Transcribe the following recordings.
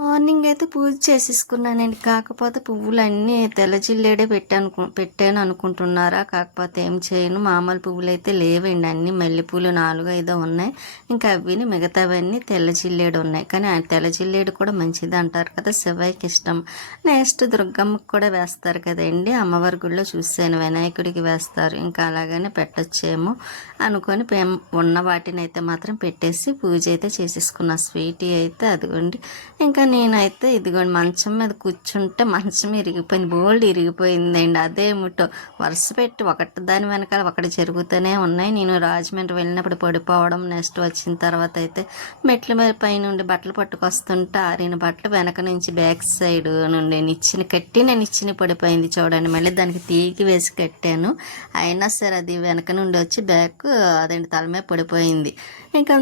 Morning అయితే పూజ చేసేసుకున్నానండి. కాకపోతే పువ్వులన్నీ తెల్ల జిల్లేడే పెట్టాను అనుకుంటున్నారా? కాకపోతే ఏం చేయను. మామూలు పువ్వులైతే లేవండి. అన్నీ మల్లెపూలు 4, 5 ఉన్నాయి. ఇంకా అవిని మిగతావన్నీ తెల్ల జిల్లేడు ఉన్నాయి. కానీ ఆ తెల్ల జిల్లేడు కూడా మంచిది అంటారు కదా, శివయ్యకి ఇష్టం. నెక్స్ట్ దుర్గమ్మకి కూడా వేస్తారు కదండి. అమ్మవారి గుడిలో చూశాను, వినాయకుడికి వేస్తారు. ఇంకా అలాగనే పెట్టొచ్చేమో అనుకొని ఉన్న వాటిని అయితే మాత్రం పెట్టేసి పూజ అయితే చేసేసుకున్న. స్వీటీ అయితే అదిగోండి. ఇంకా నేనైతే ఇదిగోండి మంచం మీద కూర్చుంటే మంచం ఇరిగిపోయింది, బోల్డ్ ఇరిగిపోయిందండి. అదేమిటో వరుస పెట్టి ఒకటి దాని వెనకాల ఒకటి జరుగుతూనే ఉన్నాయి. నేను రాజమండ్రి వెళ్ళినప్పుడు పడిపోవడం, నెక్స్ట్ వచ్చిన తర్వాత అయితే మెట్ల మీద పైనుండి బట్టలు పట్టుకొస్తుంటే ఆరిన బట్టలు వెనక నుంచి బ్యాక్ సైడ్ నుండి కట్టిన నిచ్చిన పడిపోయింది చూడండి. మళ్ళీ దానికి తీగి వేసి కట్టాను, అయినా సరే అది వెనక నుండి వచ్చి బ్యాక్ అదేంటి తల మీద పడిపోయింది. ఇంకా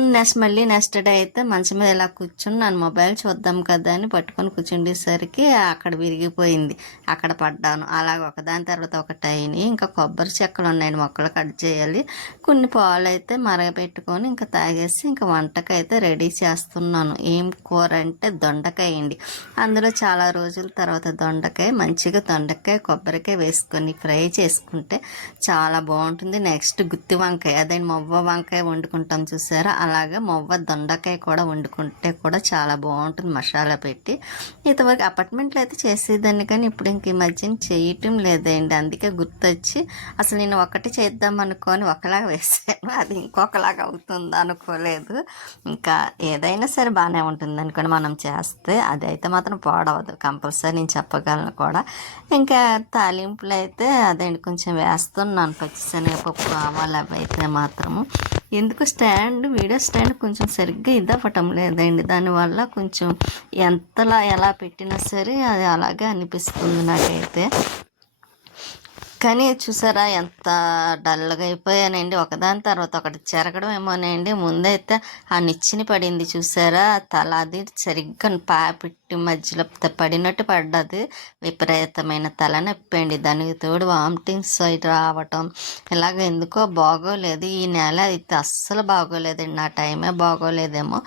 మళ్ళీ నెక్స్ట్ డే అయితే మంచం మీద ఇలా కూర్చుని నన్ను మొబైల్ చూద్దాం కదా అని పట్టుకొని కూర్చుండేసరికి అక్కడ విరిగిపోయింది, అక్కడ పడ్డాను. అలాగ ఒకదాని తర్వాత ఒకటి అయినాయి. ఇంకా కొబ్బరి చెక్కలు ఉన్నాయండి, మొక్కలు కట్ చేయాలి. కొన్ని పాలు అయితే మరగపెట్టుకొని ఇంకా తాగేసి ఇంకా వంటకి అయితే రెడీ చేస్తున్నాను. ఏం కూర అంటే దొండకాయ అండి. అందులో చాలా రోజుల తర్వాత మంచిగా దొండకాయ కొబ్బరికాయ వేసుకొని ఫ్రై చేసుకుంటే చాలా బాగుంటుంది. నెక్స్ట్ గుత్తి వంకాయ, అదే మొవ్వ వంకాయ వండుకుంటాం చూసారా, అలాగే మొవ్వ దొండకాయ కూడా వండుకుంటే కూడా చాలా బాగుంటుంది మసాలా పెట్టి. ఇంతవరకు అపార్ట్మెంట్లో అయితే చేసేదాన్ని, కానీ ఇప్పుడు ఇంక ఈ మధ్యన చేయటం లేదండి. అందుకే గుర్తొచ్చి అసలు నేను ఒకటి చేద్దాం అనుకొని ఒకలాగా వేసాను, అది ఇంకొకలాగా అవుతుంది అనుకోలేదు. ఇంకా ఏదైనా సరే బాగానే ఉంటుంది అనుకోని మనం చేస్తే, అది అయితే మాత్రం పాడవదు కంపల్సరీ, నేను చెప్పగలను కూడా. ఇంకా తాలింపులు అయితే అదేంటి కొంచెం వేస్తున్నాను, పచ్చిశనగపప్పు ఆవాలు అవి అయితే మాత్రము. ఎందుకు వీడియో స్టాండ్ కొంచెం సరిగ్గా ఇదవ్వటం లేదండి. దానివల్ల కొంచెం ఎలా పెట్టినా సరే అది అలాగే అనిపిస్తుంది నాకైతే. కానీ చూసారా ఎంత డల్గా అయిపోయానండి, ఒకదాని తర్వాత ఒకటి చెరగడం ఏమోనండి. ముందైతే ఆ నిచ్చిని పడింది చూసారా, తల అది సరిగ్గా పెట్టి మధ్యలో పడినట్టు పడ్డది. విపరీతమైన తలనొప్పి అండి. దానికి తోడు వామిటింగ్స్ రావటం, ఇలాగ ఎందుకో బాగోలేదు. ఈ నెల అయితే అస్సలు బాగోలేదండి, నా టైమే బాగోలేదేమో.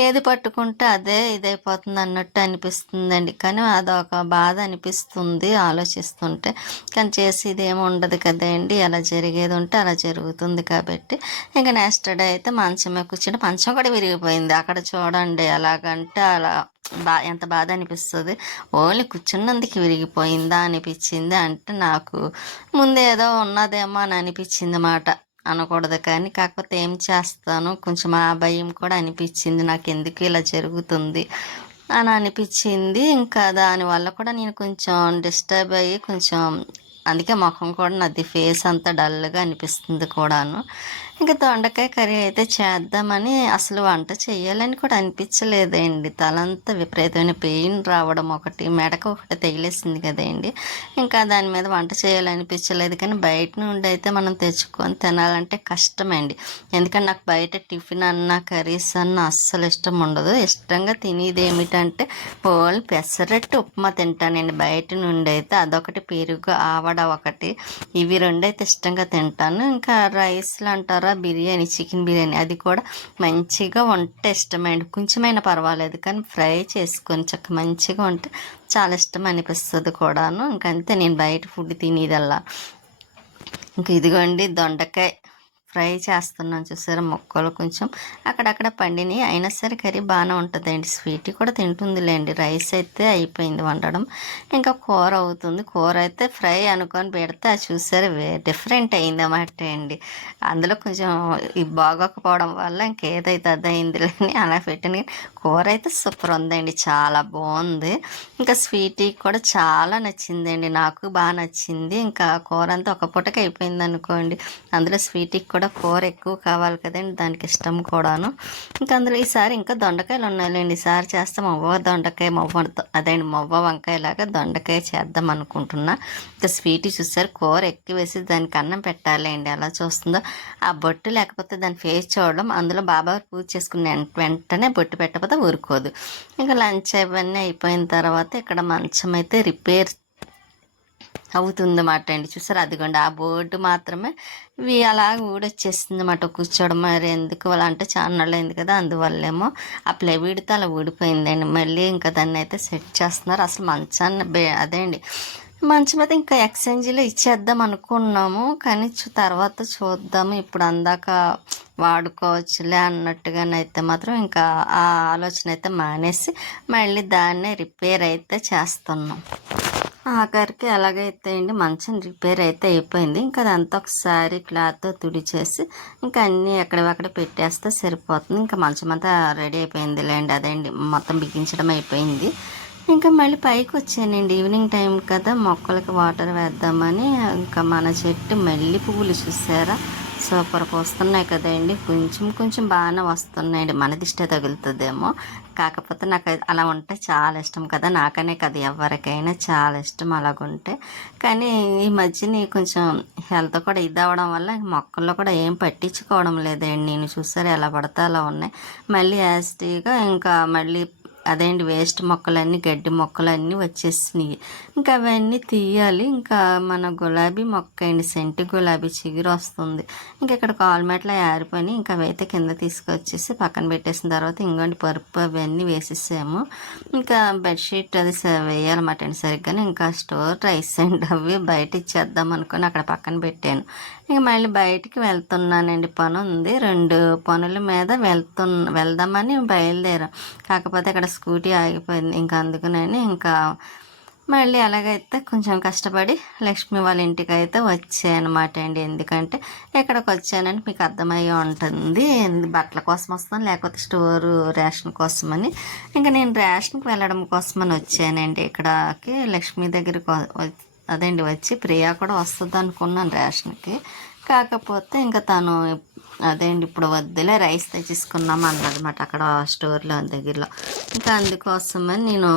ఏది పట్టుకుంటే అదే ఇదైపోతుంది అన్నట్టు అనిపిస్తుందండి. కానీ అదొక బాధ అనిపిస్తుంది ఆలోచిస్తుంటే. కానీ చేసి ఇదేమి ఉండదు కదండి, ఎలా జరిగేది ఉంటే అలా జరుగుతుంది. కాబట్టి ఇంకా నెక్స్ట్ డే అయితే మంచమే కూర్చుంటే మంచం కూడా విరిగిపోయింది. అక్కడ చూడండి ఎలాగంటే అలా ఎంత బాధ అనిపిస్తుంది. ఓన్లీ కూర్చున్నందుకు విరిగిపోయిందా అనిపించింది. అంటే నాకు ముందు ఏదో ఉన్నదేమో అని అనిపించింది మాట, అనకూడదు కానీ కాకపోతే ఏం చేస్తాను, కొంచెం ఆ భయం కూడా అనిపించింది, నాకు ఎందుకు ఇలా జరుగుతుంది అని అనిపించింది. ఇంకా దానివల్ల కూడా నేను కొంచెం డిస్టర్బ్ అయ్యి కొంచెం, అందుకే ముఖం కూడా నాది ఫేస్ అంతా డల్గా అనిపిస్తుంది కూడాను. ఇంకా దొండకాయ కర్రీ అయితే చేద్దామని అసలు వంట చేయాలని కూడా అనిపించలేదండి. తలంతా విపరీతమైన పెయిన్ రావడం ఒకటి, మెడక ఒకటి తగిలేసింది కదండి. ఇంకా దాని మీద వంట చేయాలనిపించలేదు. కానీ బయట నుండి అయితే మనం తెచ్చుకొని తినాలంటే కష్టమండి. ఎందుకంటే నాకు బయట టిఫిన్ అన్న కర్రీస్ అన్న అస్సలు ఇష్టం ఉండదు. ఇష్టంగా తినేది ఏమిటంటే ఓన్లీ పెసరట్టు ఉప్మా తింటానండి బయట నుండి అయితే. అదొకటి, పెరుగు ఆవడ ఒకటి, ఇవి రెండైతే ఇష్టంగా తింటాను. ఇంకా రైస్లు అంటారు బిర్యానీ, చికెన్ బిర్యానీ, అది కూడా మంచిగా ఉంటే ఇష్టమైంది. కొంచెమైనా పర్వాలేదు కానీ ఫ్రై చేసుకొని మంచిగా ఉంటే చాలా ఇష్టం అనిపిస్తుంది కూడాను. ఇంకంతే నేను బయట ఫుడ్ తినేదల్లా. ఇంక ఇదిగోండి దొండకాయ ఫ్రై చేస్తున్నాను చూసారా, మొక్కలు కొంచెం అక్కడక్కడ పండినాయి. అయినా సరే కర్రీ బాగానే ఉంటుందండి. స్వీట్ కూడా తింటుందిలేండి. రైస్ అయితే అయిపోయింది వండడం, ఇంకా కూర అవుతుంది. కూర అయితే ఫ్రై అనుకొని పెడితే అది చూసారా డిఫరెంట్ అయిందన్నమాట అండి. అందులో కొంచెం బాగోకపోవడం వల్ల ఇంకేదైతే అదైందిలేని అలా పెట్టిన కూర అయితే సూపర్ ఉందండి, చాలా బాగుంది. ఇంకా స్వీటీ కూడా చాలా నచ్చిందండి, నాకు బాగా నచ్చింది. ఇంకా కూర అంతా ఒక పూటకి అయిపోయింది అనుకోండి. అందులో స్వీటీకి కూడా కూర ఎక్కువ కావాలి కదండి, దానికి ఇష్టం కూడాను. ఇంకా అందులో ఈసారి ఇంకా దొండకాయలు ఉన్నాయండి. ఈసారి చేస్తే మొవ్వ వంకాయ లాగా దొండకాయ చేద్దాం అనుకుంటున్నా. ఇంకా స్వీటీ చూసారు కూర ఎక్కువ వేసి దానికి అన్నం పెట్టాలి అండి. అలా చూస్తుందో ఆ బొట్టు లేకపోతే దాని ఫేస్ చూడడం, అందులో బాబా పూజ చేసుకునే వెంటనే బొట్టు పెట్టకపోతే ఊరుకోదు. ఇంకా లంచ్ అవన్నీ అయిపోయిన తర్వాత ఇక్కడ మంచం అయితే అవుతుందన్నమాట అండి. చూసారా అదిగోండి ఆ బోర్డు మాత్రమే ఇవి అలా ఊడొచ్చేస్తుంది అన్నమాట కూర్చోవడం. మరి ఎందుకు అలా అంటే చాలా నాళ్ళైంది కదా, అందువల్లేమో ఆ ప్లైవుడ్తో అలా ఊడిపోయిందండి. మళ్ళీ ఇంకా దాన్ని అయితే సెట్ చేస్తున్నారు. అసలు మంచాన్ని అదే అండి మంచం అయితే ఇంకా ఎక్స్చేంజ్లో ఇచ్చేద్దాం అనుకున్నాము, కానీ తర్వాత చూద్దాము, ఇప్పుడు అందాక వాడుకోవచ్చులే అన్నట్టుగానైతే మాత్రం ఇంకా ఆ ఆలోచన అయితే మానేసి మళ్ళీ దాన్నే రిపేర్ అయితే చేస్తున్నాం. ఆఖరికి ఎలాగైతే అండి మంచం రిపేర్ అయితే అయిపోయింది. ఇంకా అదంతా ఒకసారి క్లాత్తో తుడిచేసి ఇంకా అన్నీ ఎక్కడక్కడ పెట్టేస్తే సరిపోతుంది. ఇంకా మంచం అంతా రెడీ అయిపోయింది లేండి. అదేండి మొత్తం బిగించడం అయిపోయింది. ఇంకా మళ్ళీ పైకి వచ్చానండి, ఈవినింగ్ టైం కదా, మొక్కలకి వాటర్ వేద్దామని. ఇంకా మన చెట్టు మల్లె పువ్వులు చూసారా, సూపర్గా వస్తున్నాయి కదండి. కొంచెం కొంచెం బాగానే వస్తున్నాయండి, మన దిష్టే తగులుతుందేమో. కాకపోతే నాకు అలా ఉంటే చాలా ఇష్టం కదా, నాకనే కదా ఎవరికైనా చాలా ఇష్టం అలాగుంటే. కానీ ఈ మధ్యని కొంచెం హెల్త్ కూడా ఇది అవ్వడం వల్ల మొక్కల్లో కూడా ఏం పట్టించుకోవడం లేదండి. నేను చూసారు ఎలా పడితే అలా ఉన్నాయి. మళ్ళీ యాసిటీగా ఇంకా మళ్ళీ అదేంటి వేస్ట్ మొక్కలన్నీ గడ్డి మొక్కలన్నీ వచ్చేసినాయి. ఇంకా అవన్నీ తీయాలి. ఇంకా మన గులాబీ మొక్క అండి, సెంటు గులాబీ చిగురు వస్తుంది. ఇంకా ఇక్కడ కాల్మెట్లో ఆరిపోయి ఇంకా అవైతే కింద తీసుకొచ్చేసి పక్కన పెట్టేసిన తర్వాత ఇంకోటి పరుపు అవన్నీ వేసేసాము. ఇంకా బెడ్షీట్ అది వేయాలన్నమాట అండి సరిగ్గానే. ఇంకా స్టోర్ రైస్ అండి అవి బయట ఇచ్చేద్దాం అనుకుని అక్కడ పక్కన పెట్టాను. ఇంక మళ్ళీ బయటికి వెళ్తున్నానండి, పని ఉంది. 2 పనుల మీద వెళ్దామని బయలుదేరాం. కాకపోతే అక్కడ స్కూటీ ఆగిపోయింది. ఇంకా అందుకనని ఇంకా మళ్ళీ అలాగైతే కొంచెం కష్టపడి లక్ష్మి వాళ్ళ ఇంటికి అయితే వచ్చాయన్నమాట అండి. ఎందుకంటే ఇక్కడికి వచ్చానని మీకు అర్థమయ్యే ఉంటుంది, బట్టల కోసం వస్తాను లేకపోతే స్టోరు రేషన్ కోసమని. ఇంకా నేను రేషన్కి వెళ్ళడం కోసమని వచ్చానండి ఇక్కడికి. లక్ష్మి దగ్గరికి అదేండి వచ్చి ప్రియా కూడా వస్తుంది అనుకున్నాను రేషన్కి. కాకపోతే ఇంకా తను అదేంటి ఇప్పుడు వద్దులే రైస్ తెచ్చేసుకున్నాము అన్నదన్నమాట అక్కడ స్టోర్లో దగ్గరలో. ఇంకా అందుకోసమని నేను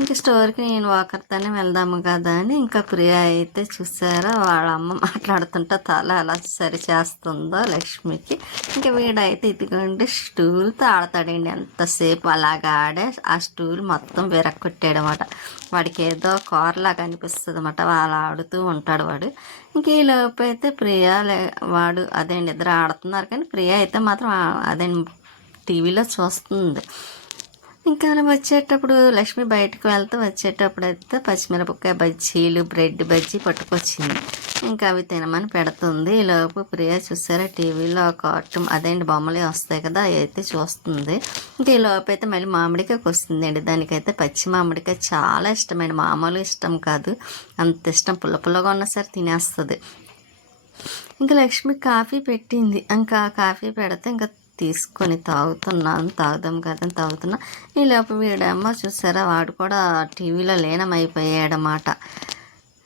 ఇంకా స్టోర్కి నేను ఒకరితోనే వెళ్దాము కదా అని ఇంకా ప్రియ అయితే చూసారా వాళ్ళ అమ్మ మాట్లాడుతుంటే తల అలా సరి చేస్తుందో లక్ష్మికి. ఇంకా వీడైతే ఇదిగోండి స్టూల్తో ఆడతాడండి ఎంతసేపు. అలాగా ఆడే ఆ స్టూల్ మొత్తం విరక్కొట్టాడనమాట. వాడికి ఏదో కూరలాగా అనిపిస్తుంది అన్నమాట, వాళ్ళు ఆడుతూ ఉంటాడు వాడు. ఇంక ఈ లోపు అయితే ప్రియ వాడు అదేండి ఇద్దరు ఆడుతున్నారు, కానీ ప్రియ అయితే మాత్రం అదేండి టీవీలో చూస్తుంది. ఇంకా అలా వచ్చేటప్పుడు లక్ష్మి బయటకు వెళ్తూ వచ్చేటప్పుడు అయితే పచ్చిమిరపకాయ బజ్జీలు బ్రెడ్ బజ్జీ పట్టుకొచ్చింది. ఇంకా అవి తినమని పెడుతుంది. ఈలోపు ప్రియ చూసారా టీవీలో కార్టూన్ అదేంటి బొమ్మలే వస్తాయి కదా, అవి అయితే చూస్తుంది. ఇంకా ఈ లోపు అయితే మళ్ళీ మామిడికాయకి వస్తుందండి. దానికైతే పచ్చి మామిడికాయ చాలా ఇష్టమండి, మామూలు ఇష్టం కాదు, అంత ఇష్టం. పుల్ల పుల్లగా ఉన్నా సరే తినేస్తుంది. ఇంకా లక్ష్మి కాఫీ పెట్టింది. ఇంకా కాఫీ పెడితే ఇంకా తీసుకొని తాగుదాం కదా తాగుతున్నా. ఈ లోపు వీడమ్మ చూసారా వాడు కూడా టీవీలో లీనమైపోయాడన్నమాట.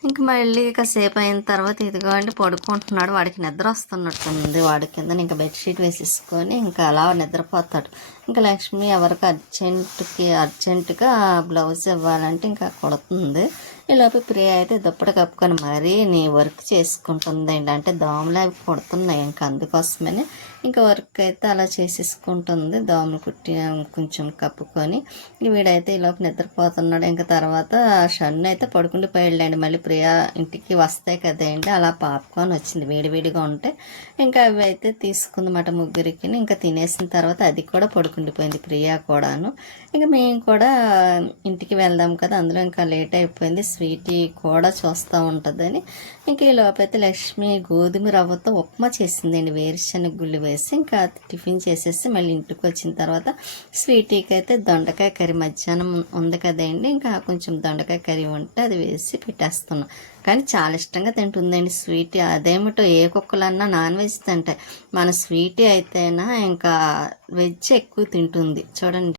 ఇంక మళ్ళీ కాసేపు అయిన తర్వాత ఇదిగోండి పడుకుంటున్నాడు. వాడికి నిద్ర వస్తున్నట్టుంది. వాడి కింద ఇంకా బెడ్షీట్ వేసేసుకొని ఇంకా అలా నిద్రపోతాడు. ఇంకా లక్ష్మి ఎవరికి అర్జెంటుగా బ్లౌజ్ ఇవ్వాలంటే ఇంకా కొడుతుంది. ఈలోపు ప్రియ అయితే దుప్పటి కప్పుకొని మరీ నీ వర్క్ చేసుకుంటుందండి. అంటే దోమలు అవి కొడుతున్నాయి, ఇంకా అందుకోసమని ఇంకా వర్క్ అయితే అలా చేసేసుకుంటుంది. దోమలు కుట్టి కొంచెం కప్పుకొని వీడైతే ఈలోపు నిద్రపోతున్నాడు. ఇంకా తర్వాత షన్ను అయితే పడుకుండి పోయాడండి. మళ్ళీ ప్రియ ఇంటికి వస్తాయి కదండి, అలా పాప్కార్న్ వచ్చింది వేడివేడిగా ఉంటే ఇంకా అవి అయితే తీసుకుందన్నమాట ముగ్గురికి. ఇంకా తినేసిన తర్వాత అది కూడా పడుకుండిపోయింది ప్రియా కూడాను. ఇంకా మేము కూడా ఇంటికి వెళ్దాం కదా, అందులో ఇంకా లేట్ అయిపోయింది. స్వీటీ కూడా చూస్తూ ఉంటుందని ఇంక ఈ లోపైతే లక్ష్మి గోధుమ రవ్వతో ఉప్మా చేసిందండి, వేరుశనగ గుళ్ళు వేసి. ఇంకా టిఫిన్ చేసేసి మళ్ళీ ఇంటికి వచ్చిన తర్వాత స్వీటీకి అయితే దొండకాయ కర్రీ మధ్యాహ్నం ఉంది కదండి, ఇంకా కొంచెం దొండకాయ కర్రీ ఉంటే అది వేసి పెట్టేస్తున్నాం. కానీ చాలా ఇష్టంగా తింటుందండి స్వీటీ. అదేమిటో ఏ కుక్కలన్నా నాన్ వెజ్ తింటాయి, మన స్వీటీ అయితేనా ఇంకా వెజ్ ఎక్కువ తింటుంది చూడండి.